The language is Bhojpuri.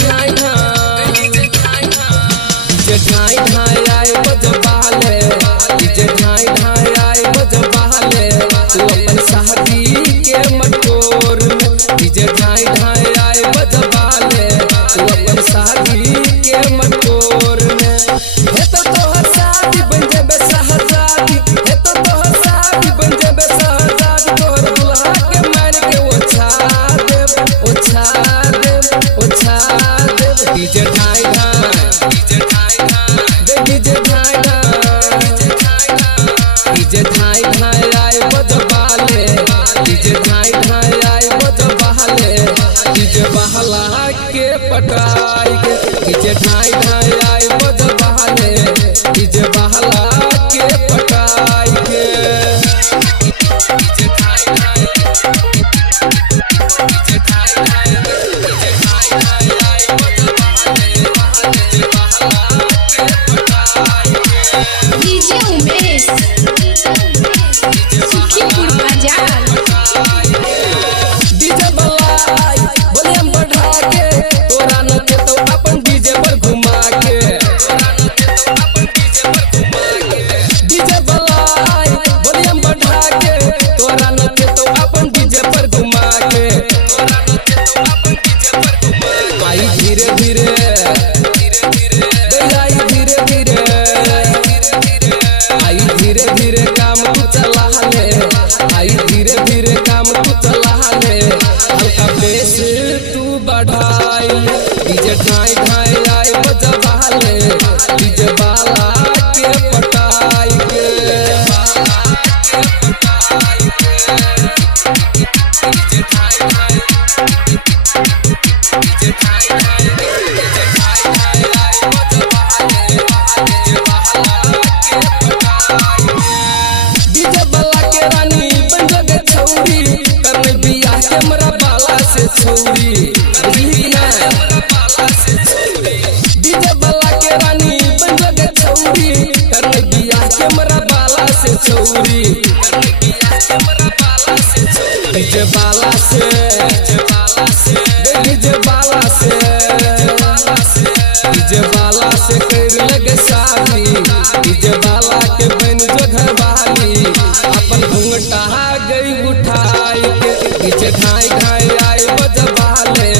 ढाई ढाई आए बजबाले डीजे ढाई ढाई आए बजबाले तू अपन शादी के मटकोर में डीजे ढाई ढाई आए बजबाले तू अपन शादी के मटकोर में हे तो तोहर शादी बन जेबे शहजादी हे तो तोहर शादी बन जेबे शहजादी तोहर दुल्हा के मार के ओछा दे डीजे ढाई ढाई डीजे ढाई ढाई आए बजबाले डीजे ढाई ढाई आए बजबाले डीजे बहला के पटाई के डीजे ढाई ढाई आए बजबाले डीजे बहला के पटाई के डीजे ढाई ढाई डीजे ढाई ढाई आए बजबाले डीजे बहला के पटाई के डीजे उमेश सुखीपुर बाजार डीजे बलाई वॉल्यूम बढ़ा के तोरा न के तो अपन डीजे पर घुमा के डीजे बलाई वॉल्यूम बढ़ा के तोरा न के तो अपन डीजे पर घुमा के आई धीरे धीरे आई धीरे धीरे काम तू चला ले आई धीरे धीरे काम तू चला ले हल्का बेस तू बढ़ाई डीजे ढाई ढाई आए बजबाले डीजे बाला के पटाई के डीजे ढाई ढाई डीजे ढाई ढाई आए बजबाले डीजे बाला के पटाई डीजे बाला के रानी बन जगे छौरी करने बियाह के मरा बाला से छौरी डीजे बाला के रानी बन जगे छौरी करने बियाह के मरा बाला से छौरी डीजे बाला से डीजे बाला से कर लगे शादी डीजे बाला के बन जो घरवाली अपन घूंघटा गई उठाई के डीजे ढाई ढाई आए बजबाले